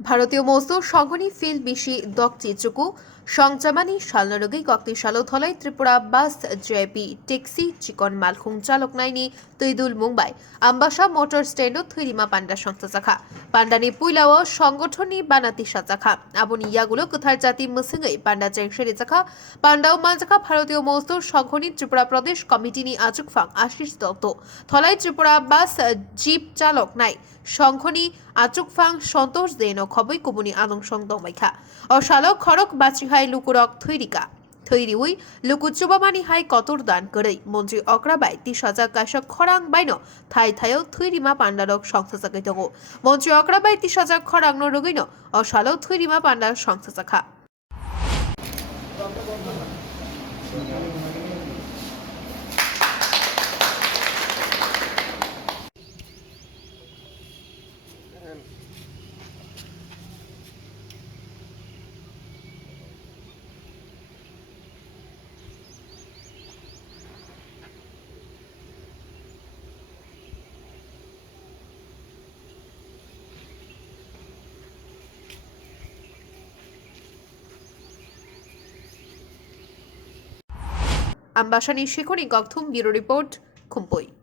ভারতীয় মজদুর সংঘনি ফিল বিশি দকচি চুকু সংচামানি সালনারগৈ গক্তি সালো ধলাই ত্রিপুরা বাস JP taxi চিকন মালখুং চালক নাইনি তৈদুল মুম্বাই আম্বাসা মোটর স্ট্যান্ড থৈরিমা পান্ডা সংস্থা চাখা পান্ডানি পুইলাও সংগঠননি বানাতি সাচাখা আবনি ইয়াগুলো কোথার জাতি মুসিংই পান্ডা চেংশারি চাখা পান্ডাও মানচাখা ভারতীয় মজদুর সংঘনি ত্রিপুরা প্রদেশ কমিটিনি আচুকফাং আশিস দত্ত থলাই ত্রিপুরা বাস জিপ চালক নাই সংঘনি আচুকফাং সন্তোষ দেন খবই কুবুনি আনংসং দমাইখা অশালক খরক বাচিহাই লুকুরক থৈরিকা থৈরিউই লুকুচুবামানি হাই কতর দান করেই মন্ত্রী অগ্রাবাই 30,000 কাশক খরাং বাইন থাই থাইও থৈরিমা পান্ডারক সংস্থা চাকাই দङ মন্ত্রী অগ্রাবাই 30,000 খরাং রগৈন অশালক থৈরিমা পান্ডার সংস্থা চাখা Ambashani Shikoni Gokthum Bureau Report, Khumpui.